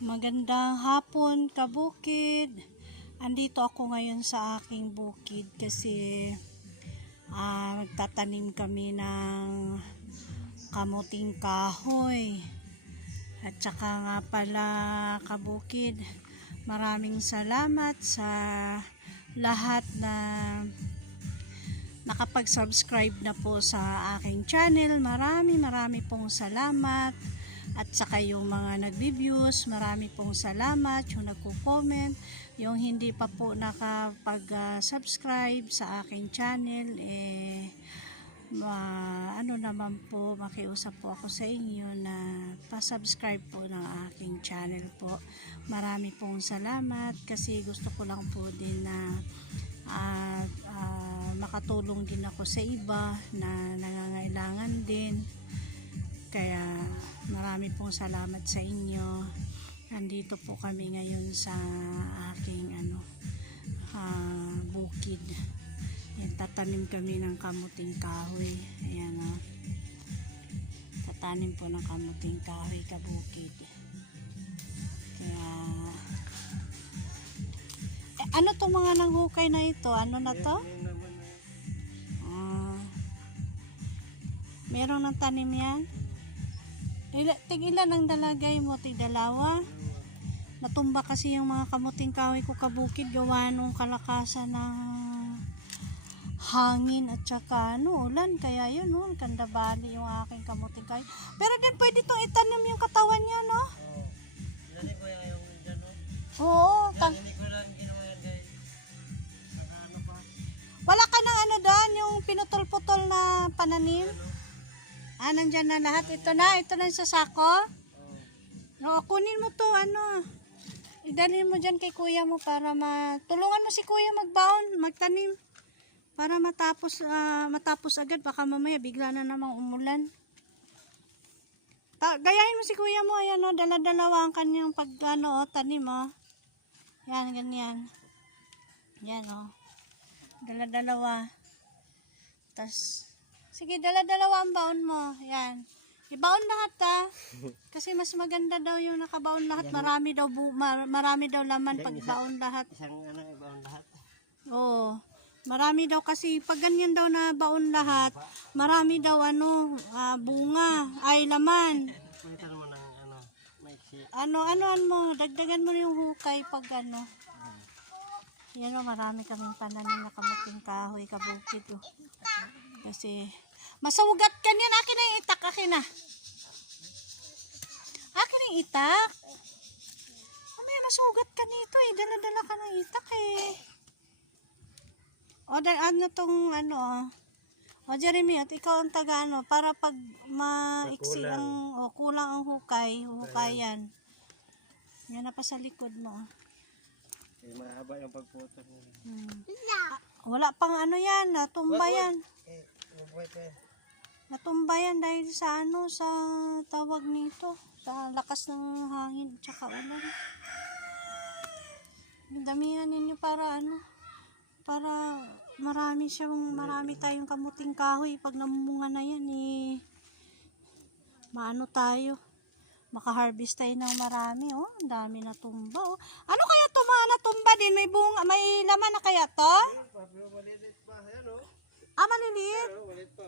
Magandang hapon, kabukid. Andito ako ngayon sa aking bukid kasi magtatanim kami ng kamuting kahoy. At saka nga pala, kabukid, maraming salamat sa lahat na nakapag-subscribe na po sa aking channel. Marami pong salamat. At saka yung mga nagbi-views, marami pong salamat. Yung nagko-comment, yung hindi pa po nakapag-subscribe sa aking channel, ano naman po, makiusap po ako sa inyo na pa-subscribe po ng aking channel po. Marami pong salamat kasi gusto ko lang po din na makatulong din ako sa iba na nangangailangan din. Kaya marami pong salamat sa inyo. Andito po kami ngayon sa aking bukid. Ayan, tatanim kami ng kamuting kahoy. Ayan o. Tatanim po ng kamuting kahoy, kabukid. Kaya ano to mga nanghukay na ito? Ano na to? Meron ng tanim yan? Tig-ilan ang dalagay mo? Tig-dalawa? Natumba kasi yung mga kamuting kahoy ko, kabukid, gawa nung kalakasan ng hangin at saka ulan. Kaya yun, kandabali yung aking kamuting kahoy. Pero din pwede itong itanim yung katawan niya, no? Ilani ko yung dyan, no? Oo. Ilani ko lang ginawa yan, guys. Ano pa? Wala ka ng doon, yung pinutol-putol na pananim? Nandyan na lahat. Ito na sa sako. No, kunin mo to, idalhin mo dyan kay kuya mo para tulungan mo si kuya magbaon, magtanim. Para matapos agad, baka mamaya bigla na namang umulan. Gayahin mo si kuya mo, ayan dala-dalawa ang kanyang tanim Yan, ganyan. Yan dala-dalawa. Tas sige, dala-dalawa ang baon mo. Yan. Ibaon lahat kasi mas maganda daw yung nakabaon lahat. Marami daw laman pag baon lahat. Isang ibaon lahat. Oo. Marami daw kasi pag ganyan daw na baon lahat, marami daw bunga, ay laman. Palitan mo ng maiksi. Mo, dagdagan mo yung hukay pag Yan marami kaming pananim na kamuting kahoy, kabukid Kasi masaugat ka niyan. Akin na yung itak. Akin yung itak. May masugat ka nito dala-dala ka ng itak Jeremy, at ikaw ang taga para pag maiksi kulang ang hukayan. Yan na pa sa likod mo. Mahaba yung pagputol. Wala pang yan, natumba yan. Natumba yan dahil sa sa tawag nito, sa lakas ng hangin tsaka ulan. Damihan ninyo para marami tayong kamuting kahoy. Pag namumunga na yan tayo, maka-harvest tayo ng marami. Ang dami na tumba. Ano kaya to mga natumba din? May bunga, may laman na kaya to? Malilit pa, yan Maliliit? Malilit pa,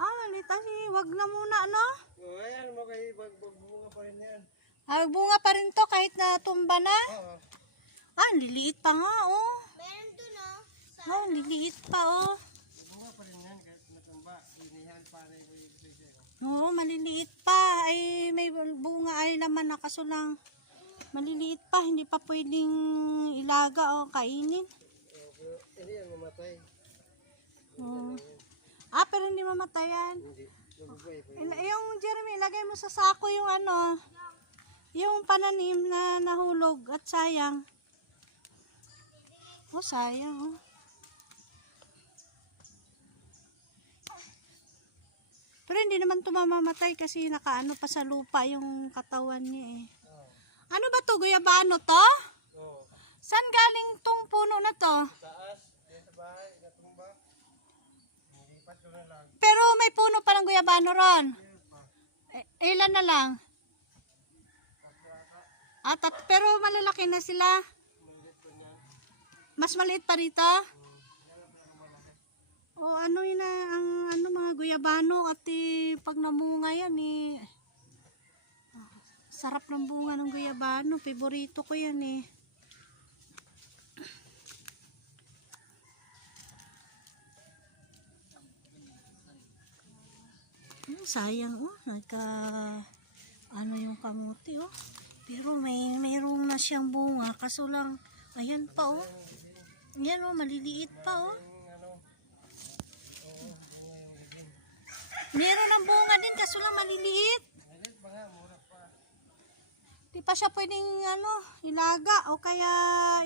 Malilit. Wag na muna, no? Ayan mo kayo, magbunga pa rin yan. Bunga pa rin to kahit na tumba na? Oo. Liliit pa nga, Meron doon, liliit pa, Bunga pa rin yan, kahit natumba. Inihan pa na yung Oo, maliliit pa. May bunga laman na, kaso lang maliliit pa. Hindi pa pwedeng ilaga o kainin. Hindi yan mamatay. Pero hindi mamatayan. Hindi. Yung Jeremy, ilagay mo sa sako yung yung pananim na nahulog at sayang. Sayang. Pero hindi naman ito mamamatay kasi nakaano pa sa lupa yung katawan niya Ano ba to? Guyabano to? Oo. Saan galing tong puno na to? Taas, dito sa bahay, natumba. Nilipat ko na lang. Pero may puno pa ng guyabano ron. Ilan na lang? Pero malalaki na sila. Mas maliit pa rito? O ano yun na, ang ano, mga guyabano at pag namunga yan sarap ng bunga ng guyabano. Favorito ko yan sayang ano yung kamuti pero mayroong na siyang bunga kaso lang ayan pa ayan maliliit pa meron ng bunga din kaso lang maliliit. Di pa siya pwedeng ilaga o kaya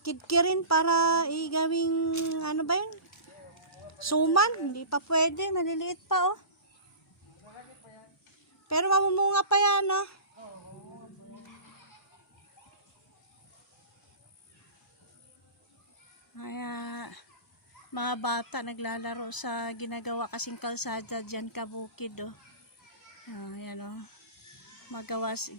kidkirin para igawing ano ba yun? Suman, hindi pa pwede, maliliit pa Pero mamumunga pa yan Kaya mga bata naglalaro sa ginagawa kasing kalsada diyan kabukid ayan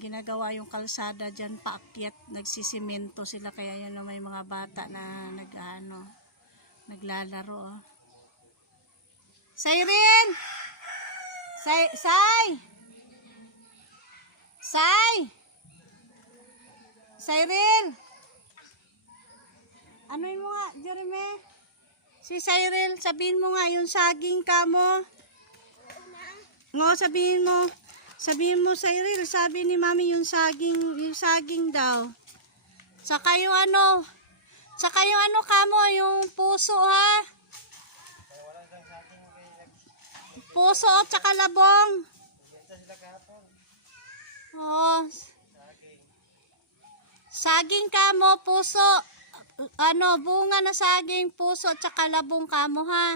ginagawa yung kalsada diyan paakyat, nagsisimento sila kaya yan may mga bata na naglalaro Siren! Cyril! Anoin mo nga, Jeremy? Si Cyril, sabihin mo nga yung saging ka mo. Sabihin mo. Sabihin mo, Cyril, sabi ni Mami yung saging daw. Saka yung ka mo, yung puso ha. Puso at saka labong. Saging ka mo, puso. Bunga na saging, puso at saka labong ka mo ha.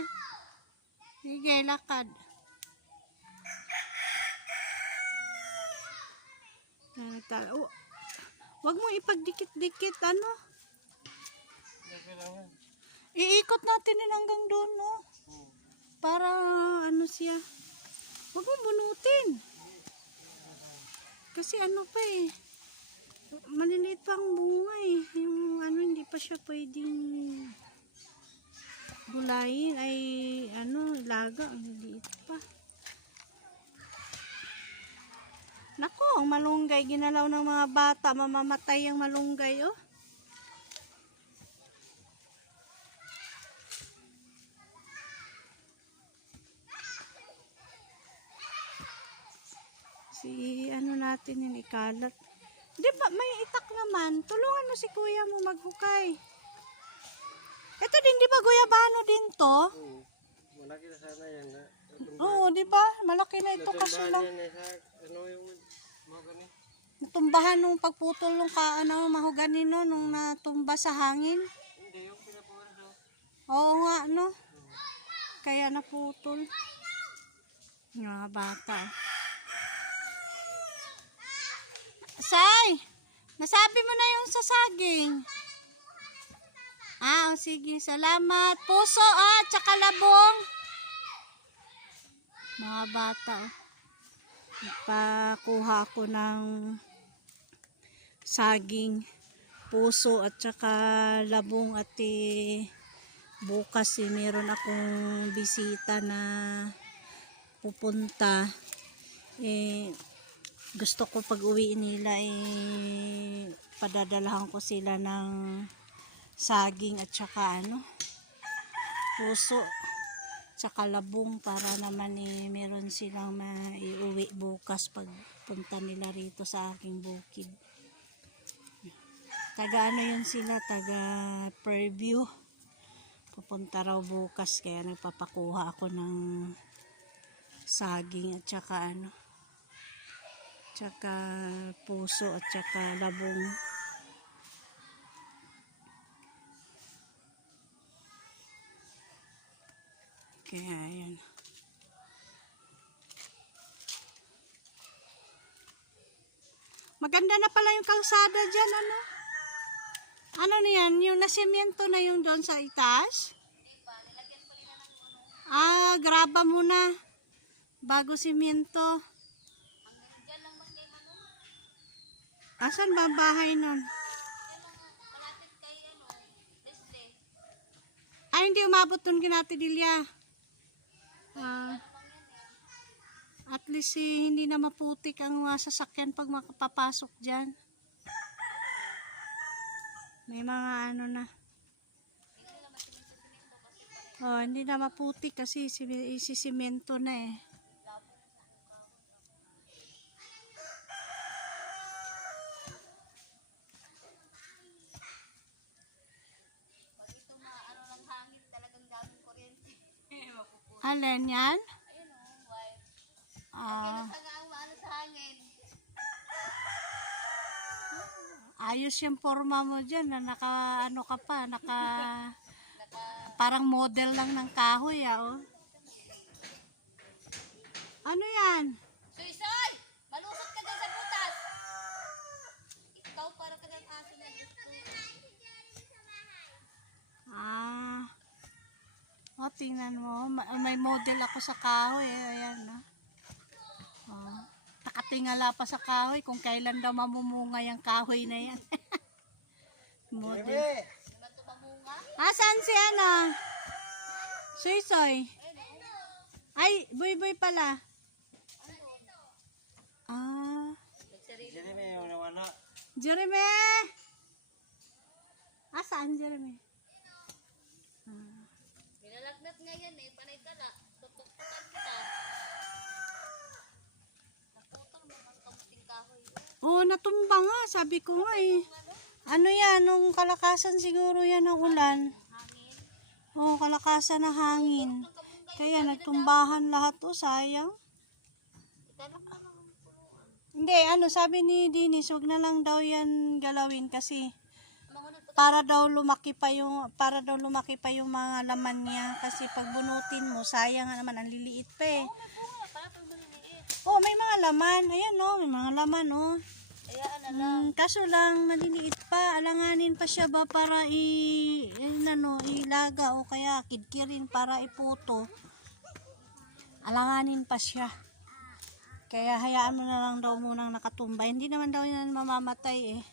Sige, lakad. Wag mo ipagdikit-dikit Iikot natin din hanggang doon para siya. Wag mo bunutin. Kasi pa maliliit pa ang bunga yung hindi pa siya pwedeng gulayin ay laga, ang liit pa. Nako, ang malunggay ginalaw ng mga bata, mamamatay ang malunggay natin yung ikalat. Di ba may itak naman? Tulungan mo si kuya mo maghukay. Ito din, di ba guyabano din to? Malaki na sana yan Oo, di ba? Malaki na ito kasi lang. Natumbahan nung pagputol nung mahogani nung natumba sa hangin. Hindi, yung pinapura Oo nga, Kaya naputol. Mga bata. Say! Nasabi mo na yung sa saging. Sige. Salamat. Puso, tsaka labong. Mga bata, nagpakuha ako ng saging, puso at saka labong at bukas meron akong bisita na pupunta. Gusto ko pag uwi nila padadalahan ko sila ng saging at saka puso tsaka labong para naman meron silang maiuwi bukas pag punta nila rito sa aking bukid. Taga yun sila, taga Fairview. Pupunta raw bukas kaya nagpapakuha ako ng saging at saka tsaka puso at saka labong. Kaya ayan. Maganda na pala yung kalsada dyan, Ano niyan? Yung nasemento na yung doon sa itaas? Graba muna. Bago semento. Asan ba ang bahay nun? Malapit kay Leslie. Ay, hindi umabot dun kina Ate Delia. At least hindi na maputik ang sasakyan pag makapapasok dyan. May mga ano na. Oh, hindi na maputik kasi isisimento na eh. Pag ito maano ng hangin, talagang daming kuryente. Alin yan? Ayun wire. Ah, Kaya ang maano sa hangin. ayos yung forma mo dyan na naka ano ka pa, parang model lang ng kahoy oh. Ano yan? Soy! Malusot ka dyan sa butas! Ikaw para ka ng aso na gusto. Oh, tingnan mo. May model ako sa kahoy. Ayan, no? Oh. Nakatingala pa sa kahoy kung kailan daw mamumunga yung kahoy na yan. Model. Naman ito mamunga. Asan si ano? Soy. Ay, Boy pala. Jadi may wala. Jeremy! Asaan Jeremy? Nilalagnat nga yan panay tala. Tutok-tukan kita. Naputol mo ang kamuting kahoy. Oh, natumba nga. Sabi ko nga eh. Ano yan? Nung kalakasan siguro yan ng ulan. Hangin. Oh, kalakasan na hangin. Kaya nagtumbahan lahat. Oh, sayang. Itanong ka naman puluan. Hindi, sabi ni Dinis, wag na lang daw yan galawin kasi Mangunod pa para daw lumaki pa yung mga laman niya kasi pag bunutin mo, sayang nga naman, ang liliit pa eh. may bunga. Para pag maliliit. Oh, may mga laman. Ayan oh, may mga laman oh. Ayaan na lang. Kaso lang, maliliit pa. Alanganin pa siya ba para ilaga o kaya kidkirin para iputo. Alanganin pa siya. Kaya hayaan mo na lang daw munang nakatumba. Hindi naman daw yan mamamatay eh.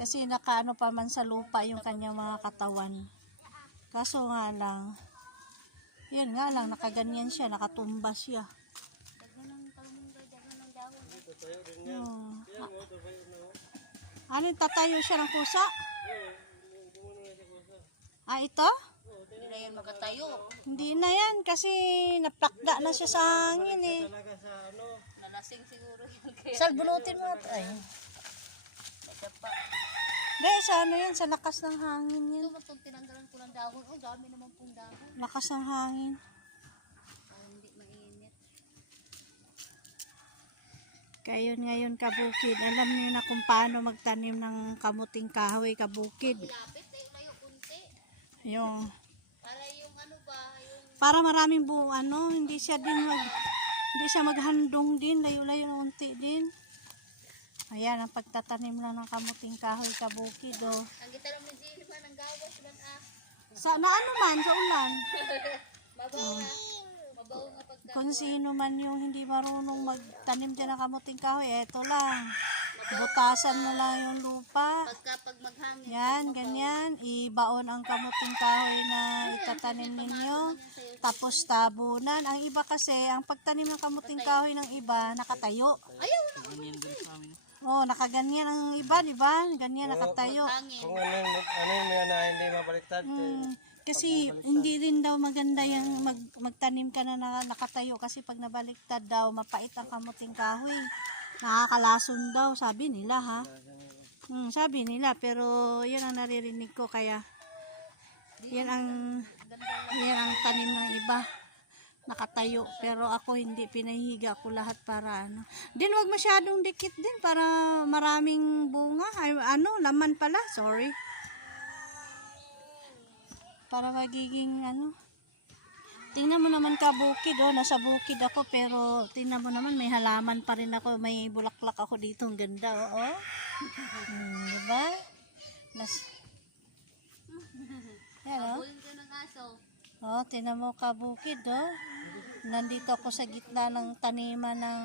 Kasi nakaano pa man sa lupa yung kanyang mga katawan. Kaso nga lang, yun nga lang, nakaganyan siya, nakatumba siya. Dagan ng kalumungga, dagan ng dahon. Oh. Ano, tatayo siya ng kusa? Ito? Hindi na yan makatayo. Hindi na yan kasi naplakda na siya sa hangin eh. Talaga sa ano. Nalasing siguro yan. Kaya Sal, bunutin mo ito. Ay. nadapa. Guys, ano yan? Sa lakas ng hangin yan. Ito matong tinanggalan ko ng dahon. Oh, dami naman pong dahon. Lakas ng hangin. Para hindi mainit. Kaya yun ngayon kabukid. Alam niyo na kung paano magtanim ng kamuting kahoy kabukid. Lapit, layo kunti. Yung Para yung ano ba, yung para maraming hindi siya maghandong din, layo-layo ng unti din. Ayan, ang pagtatanim lang ng kamuting kahoy kabukid, oh. ang gitara mo din man ang gawas man Sa ano man, sa ulan. Mabaw nga. Mabaw nga pagka. Kung sino man yung hindi marunong magtanim din ng kamuting kahoy, eto lang. Butasan mo lang yung lupa. Pag maghangin. Yan, ganyan. Ibaon ang kamuting kahoy na itatanim ninyo. Tapos tabunan. Ang iba kasi, ang pagtanim ng kamuting kahoy ng iba, nakatayo. Ayaw na. Oh, nakaganyan ang iba, di ba? Ganyan, nakatayo. Hangin. Kung ano yung na hindi mabaliktad. Kasi hindi rin daw maganda yung magtanim ka na nakatayo kasi pag nabaliktad daw, mapait ang kamuting kahoy. Nakakalason daw, sabi nila ha. Sabi nila, pero yan ang naririnig ko kaya yan ang tanim ng iba. Nakatayo, pero ako hindi, pinahihiga ko lahat para ano. Din wag masyadong dikit din para maraming bunga. Ay, laman pala, sorry. Para magiging tingnan mo naman kabukid, nasa bukid ako pero tingnan mo naman may halaman pa rin ako, may bulaklak ako dito, ang ganda, oh. Diba? Yan, oh. Bulin ka ng aso. Oh, tingnan mo kabukid, oh. Nandito ako sa gitna ng taniman ng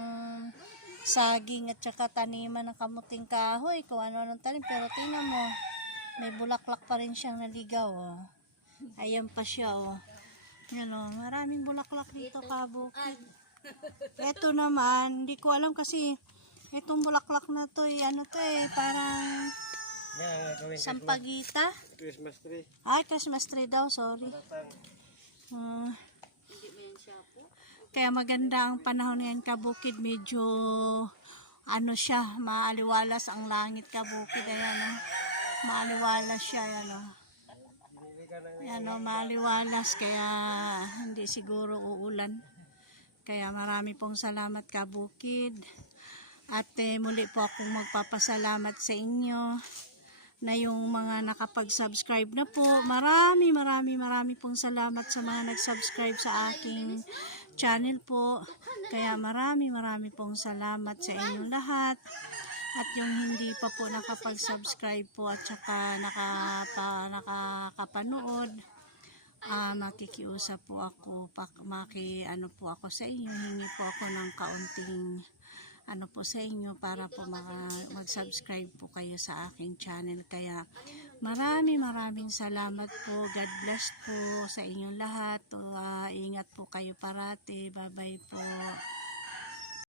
saging at saka taniman ng kamuting kahoy, kung ano ng tanim. Pero tingnan mo, may bulaklak pa rin siyang naligaw, oh. Ayan pa siya, oh. Yan, oh. Maraming bulaklak dito, kabukid. Ito naman, hindi ko alam kasi itong bulaklak na to, ano to parang Yan ang gagawin sampagita. Christmas tree. Ay, Christmas tree daw, sorry. Tatang. Hindi mo yan siya po. Kaya maganda ang panahon ngayon, kabukid. Medyo, ano siya, maaliwalas ang langit, kabukid. Ayan, oh. Maaliwalas siya, ayan, oh. Binili ka ng Ayan, oh, maaliwalas, kaya hindi siguro uulan. Kaya marami pong salamat, kabukid. At muli po akong magpapasalamat sa inyo na yung mga nakapag-subscribe na po. Marami pong salamat sa mga nag-subscribe sa aking channel po. Kaya marami pong salamat sa inyong lahat. At yung hindi pa po nakapag-subscribe po at saka nakakapanood, makikiusap po ako, ano po ako sa inyo, hingi po ako ng kaunting ano po sa inyo para po mag-subscribe po kayo sa aking channel. Kaya maraming salamat po. God bless po sa inyong lahat. Ingat po kayo parati. Bye bye po.